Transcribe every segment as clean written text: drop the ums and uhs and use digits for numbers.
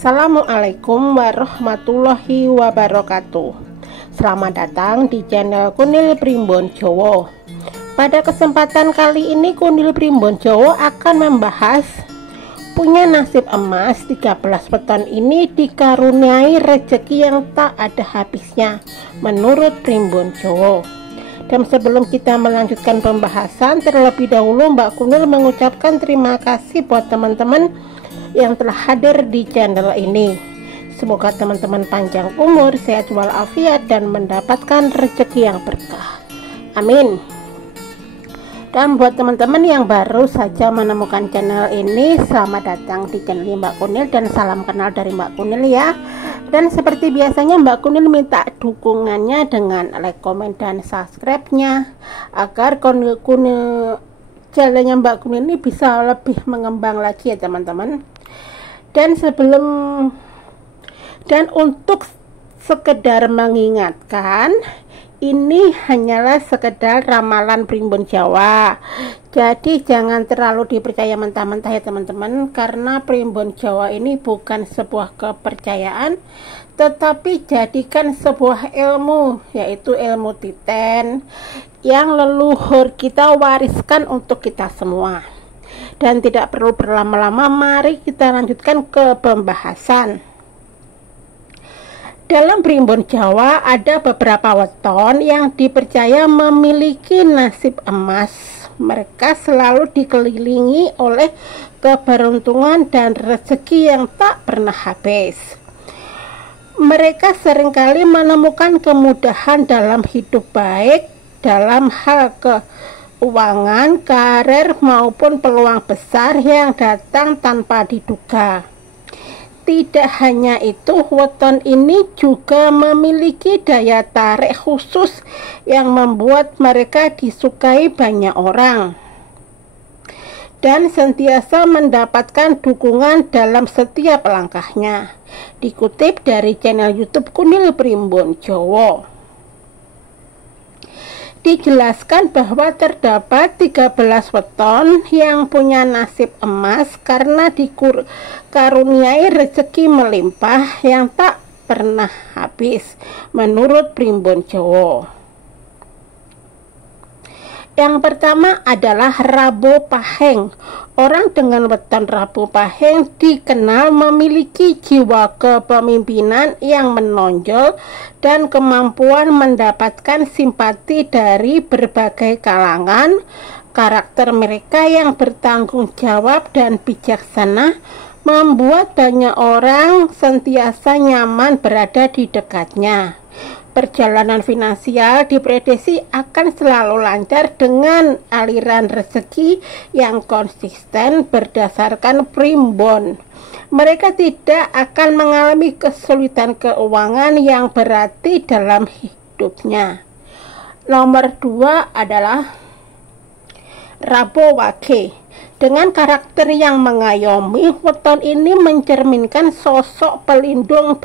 Assalamualaikum warahmatullahi wabarakatuh. Selamat datang di channel Kunil Primbon Jowo. Pada kesempatan kali ini Kunil Primbon Jowo akan membahas punya nasib emas 13 weton ini dikaruniai rezeki yang tak ada habisnya menurut Primbon Jowo. Dan sebelum kita melanjutkan pembahasan, terlebih dahulu Mbak Kunil mengucapkan terima kasih buat teman-teman yang telah hadir di channel ini. Semoga teman-teman panjang umur, sehat walafiat, dan mendapatkan rezeki yang berkah. Amin. Dan buat teman-teman yang baru saja menemukan channel ini, selamat datang di channel Mbak Kunil dan salam kenal dari Mbak Kunil ya. Dan seperti biasanya Mbak Kunil minta dukungannya dengan like, komen, dan subscribe-nya agar channelnya Mbak Kunil ini bisa lebih mengembang lagi ya teman-teman. Dan untuk sekedar mengingatkan, ini hanyalah sekedar ramalan Primbon Jawa. Jadi jangan terlalu dipercaya mentah-mentah ya teman-teman, karena Primbon Jawa ini bukan sebuah kepercayaan, tetapi jadikan sebuah ilmu, yaitu ilmu titen yang leluhur kita wariskan untuk kita semua. Dan tidak perlu berlama-lama, mari kita lanjutkan ke pembahasan. Dalam Primbon Jawa ada beberapa weton yang dipercaya memiliki nasib emas. Mereka selalu dikelilingi oleh keberuntungan dan rezeki yang tak pernah habis. Mereka seringkali menemukan kemudahan dalam hidup, baik dalam hal keuangan, karir, maupun peluang besar yang datang tanpa diduga. Tidak hanya itu, weton ini juga memiliki daya tarik khusus yang membuat mereka disukai banyak orang dan sentiasa mendapatkan dukungan dalam setiap langkahnya. Dikutip dari channel YouTube Kunil Primbon Jowo, dijelaskan bahwa terdapat 13 weton yang punya nasib emas karena dikaruniai rezeki melimpah yang tak pernah habis menurut Primbon Jowo. Yang pertama adalah Rabu Pahing. Orang dengan weton Rabu Pahing dikenal memiliki jiwa kepemimpinan yang menonjol dan kemampuan mendapatkan simpati dari berbagai kalangan. Karakter mereka yang bertanggung jawab dan bijaksana membuat banyak orang sentiasa nyaman berada di dekatnya. Perjalanan finansial diprediksi akan selalu lancar dengan aliran rezeki yang konsisten berdasarkan Primbon. Mereka tidak akan mengalami kesulitan keuangan yang berarti dalam hidupnya. Nomor 2 adalah Rabu Wage. Dengan karakter yang mengayomi, weton ini mencerminkan sosok pelindung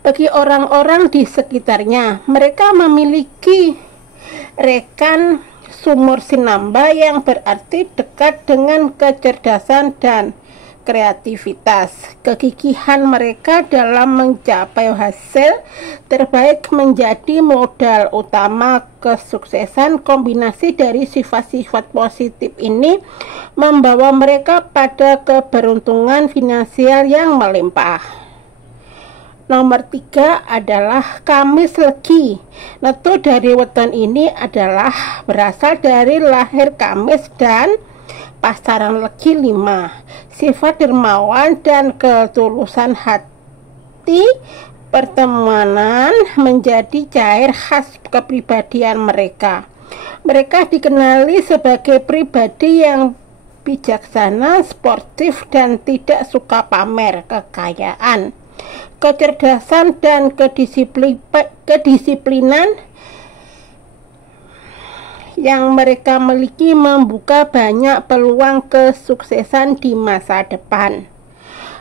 bagi orang-orang di sekitarnya. Mereka memiliki rekan sumur sinamba yang berarti dekat dengan kecerdasan dan kreativitas. Kegigihan mereka dalam mencapai hasil terbaik menjadi modal utama kesuksesan. Kombinasi dari sifat-sifat positif ini membawa mereka pada keberuntungan finansial yang melimpah. Nomor 3 adalah Kamis Legi. Netu dari weton ini adalah berasal dari lahir Kamis dan pasaran Legi 5. Sifat dermawan dan ketulusan hati pertemanan menjadi cair khas kepribadian mereka. Mereka dikenali sebagai pribadi yang bijaksana, sportif, dan tidak suka pamer kekayaan. Kecerdasan dan kedisiplinan yang mereka miliki membuka banyak peluang kesuksesan di masa depan.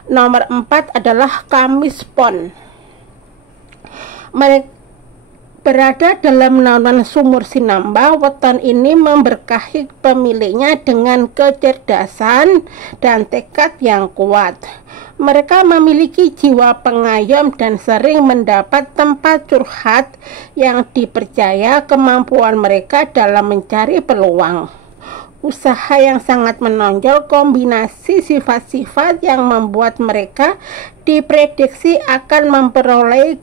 Nomor 4 adalah Kamis Pon. Berada dalam naungan sumur sinambah, weton ini memberkahi pemiliknya dengan kecerdasan dan tekad yang kuat. Mereka memiliki jiwa pengayom dan sering mendapat tempat curhat yang dipercaya kemampuan mereka dalam mencari peluang. Usaha yang sangat menonjol, kombinasi sifat-sifat yang membuat mereka diprediksi akan memperoleh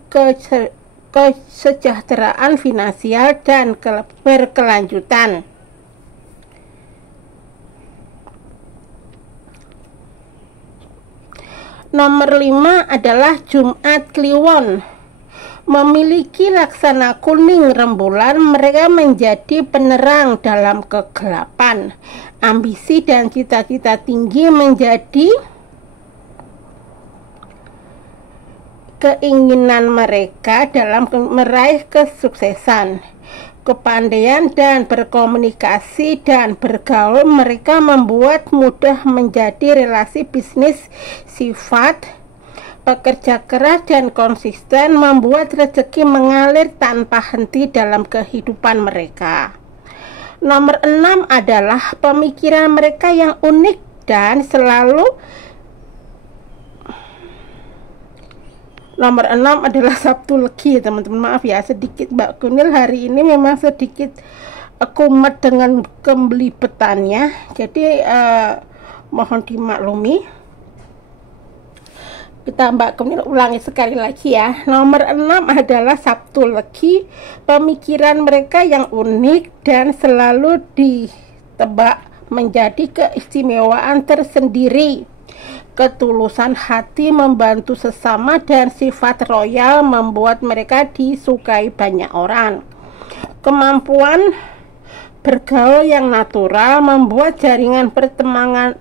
kesejahteraan finansial dan berkelanjutan. Nomor 5 adalah Jumat Kliwon. Memiliki laksana kuning rembulan, mereka menjadi penerang dalam kegelapan. Ambisi dan cita-cita tinggi menjadi keinginan mereka dalam meraih kesuksesan. Kepandaian dan berkomunikasi dan bergaul mereka membuat mudah menjadi relasi bisnis. Sifat pekerja keras dan konsisten membuat rezeki mengalir tanpa henti dalam kehidupan mereka. Nomor 6 adalah pemikiran mereka yang unik dan selalu. Nomor 6 adalah Sabtu Legi, teman-teman. Maaf ya, sedikit Mbak Kunil hari ini memang sedikit kumat dengan kembelibetannya, jadi mohon dimaklumi. Kita Mbak Kunil ulangi sekali lagi ya. Nomor 6 adalah Sabtu Legi. Pemikiran mereka yang unik dan selalu ditebak menjadi keistimewaan tersendiri. Ketulusan hati membantu sesama dan sifat royal membuat mereka disukai banyak orang. Kemampuan bergaul yang natural membuat jaringan pertemanan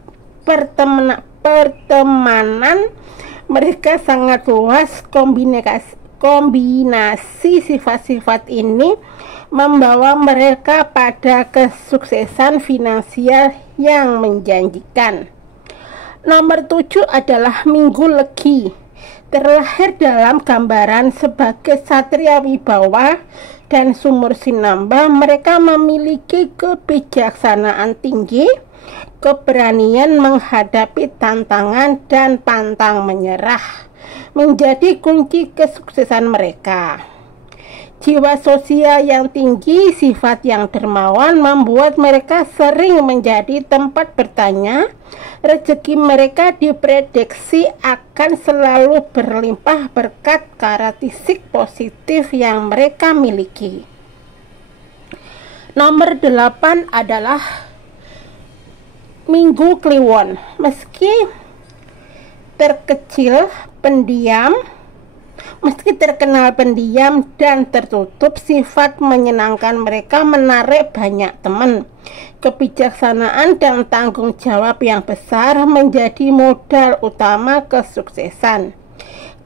mereka sangat luas. Kombinasi sifat-sifat ini membawa mereka pada kesuksesan finansial yang menjanjikan. Nomor 7 adalah Minggu Legi. Terlahir dalam gambaran sebagai satria wibawa dan sumur sinambah, mereka memiliki kebijaksanaan tinggi, keberanian menghadapi tantangan dan pantang menyerah menjadi kunci kesuksesan mereka. Jiwa sosial yang tinggi, sifat yang dermawan membuat mereka sering menjadi tempat bertanya. Rezeki mereka diprediksi akan selalu berlimpah berkat karakteristik positif yang mereka miliki. Nomor 8 adalah Minggu Kliwon. Meski terkenal pendiam dan tertutup, sifat menyenangkan mereka menarik banyak teman. Kebijaksanaan dan tanggung jawab yang besar menjadi modal utama kesuksesan.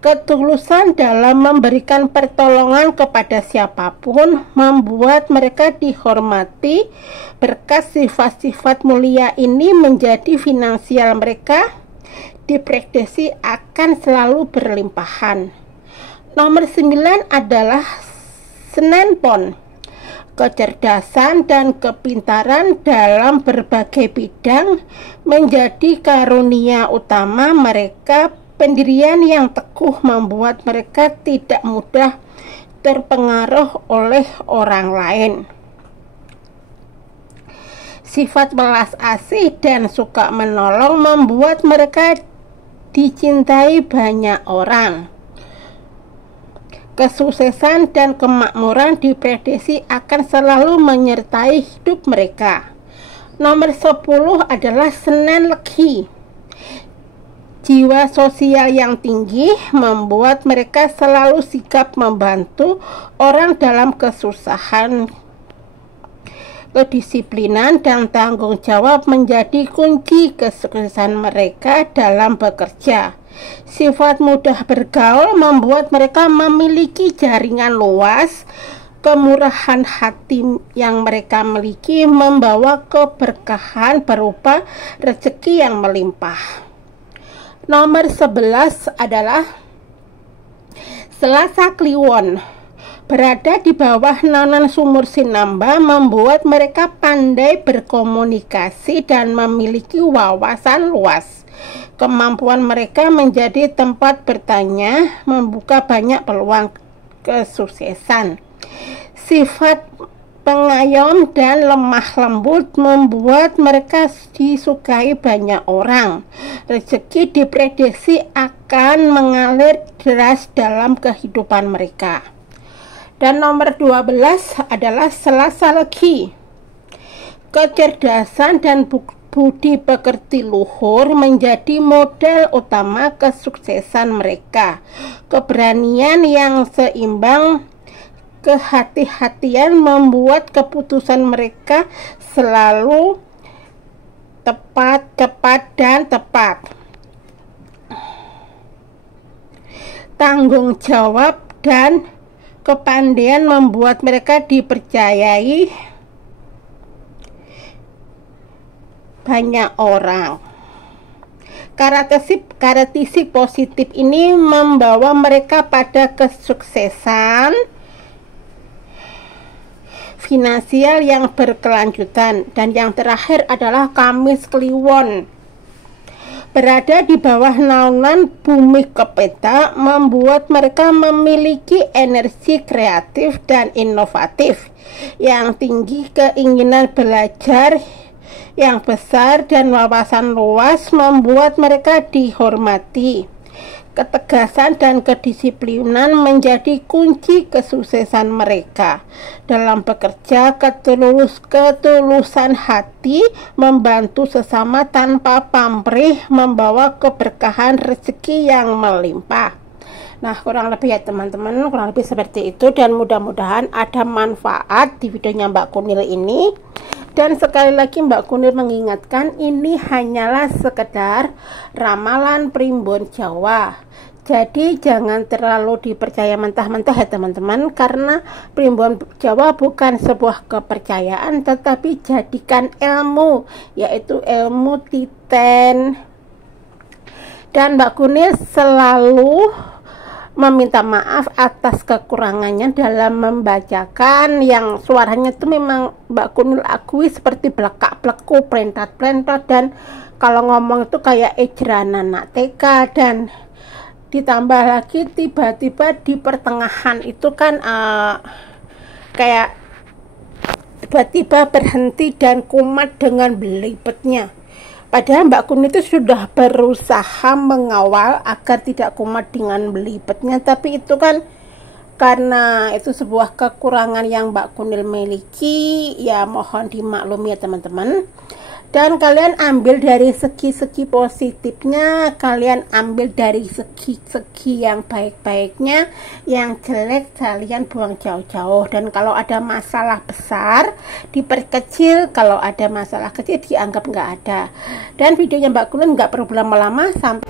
Ketulusan dalam memberikan pertolongan kepada siapapun membuat mereka dihormati. Berkat sifat-sifat mulia ini menjadi finansial mereka diprediksi akan selalu berlimpahan. Nomor 9 adalah Senen Pon. Kecerdasan dan kepintaran dalam berbagai bidang menjadi karunia utama mereka. Pendirian yang teguh membuat mereka tidak mudah terpengaruh oleh orang lain. Sifat belas asih dan suka menolong membuat mereka dicintai banyak orang. Kesuksesan dan kemakmuran diprediksi akan selalu menyertai hidup mereka. Nomor 10 adalah Senen Legi. Jiwa sosial yang tinggi membuat mereka selalu sigap membantu orang dalam kesusahan. Kedisiplinan dan tanggung jawab menjadi kunci kesuksesan mereka dalam bekerja. Sifat mudah bergaul membuat mereka memiliki jaringan luas. Kemurahan hati yang mereka miliki membawa keberkahan berupa rezeki yang melimpah. Nomor 11 adalah Selasa Kliwon. Berada di bawah naungan sumur Sinamba membuat mereka pandai berkomunikasi dan memiliki wawasan luas. Kemampuan mereka menjadi tempat bertanya, membuka banyak peluang kesuksesan. Sifat pengayom dan lemah lembut membuat mereka disukai banyak orang. Rezeki diprediksi akan mengalir deras dalam kehidupan mereka. Dan nomor 12 adalah Selasa Legi. Kecerdasan dan budi pekerti luhur menjadi model utama kesuksesan mereka. Keberanian yang seimbang, kehati-hatian membuat keputusan mereka selalu tepat dan tepat. Tanggung jawab dan kepandaian membuat mereka dipercayai banyak orang. Karakteristik positif ini membawa mereka pada kesuksesan finansial yang berkelanjutan. Dan yang terakhir adalah Kamis Kliwon. Berada di bawah naungan bumi kepeta membuat mereka memiliki energi kreatif dan inovatif yang tinggi, keinginan belajar yang besar dan wawasan luas membuat mereka dihormati. Ketegasan dan kedisiplinan menjadi kunci kesuksesan mereka. Dalam bekerja, ketulusan hati membantu sesama tanpa pamrih membawa keberkahan rezeki yang melimpah. Nah, kurang lebih ya teman-teman, kurang lebih seperti itu, dan mudah-mudahan ada manfaat di videonya Mbak Kunil ini. Dan sekali lagi Mbak Kunil mengingatkan, ini hanyalah sekedar ramalan primbon Jawa. Jadi jangan terlalu dipercaya mentah-mentah ya teman-teman, karena primbon Jawa bukan sebuah kepercayaan, tetapi jadikan ilmu, yaitu ilmu titen. Dan Mbak Kunil selalu meminta maaf atas kekurangannya dalam membacakan, yang suaranya itu memang Mbak Kunil akui seperti belekak-beleku, plentat-plentat, dan kalau ngomong itu kayak ejran anak TK. Dan ditambah lagi tiba-tiba di pertengahan itu kan kayak tiba-tiba berhenti dan kumat dengan belibetnya. Padahal Mbak Kunil itu sudah berusaha mengawal agar tidak kumat dengan belibetnya, tapi itu kan karena itu sebuah kekurangan yang Mbak Kunil miliki, ya mohon dimaklumi ya teman-teman. Dan kalian ambil dari segi-segi positifnya, kalian ambil dari segi-segi yang baik-baiknya, yang jelek kalian buang jauh-jauh. Dan kalau ada masalah besar diperkecil, kalau ada masalah kecil dianggap nggak ada. Dan videonya Mbak Kunil nggak perlu lama-lama, sampai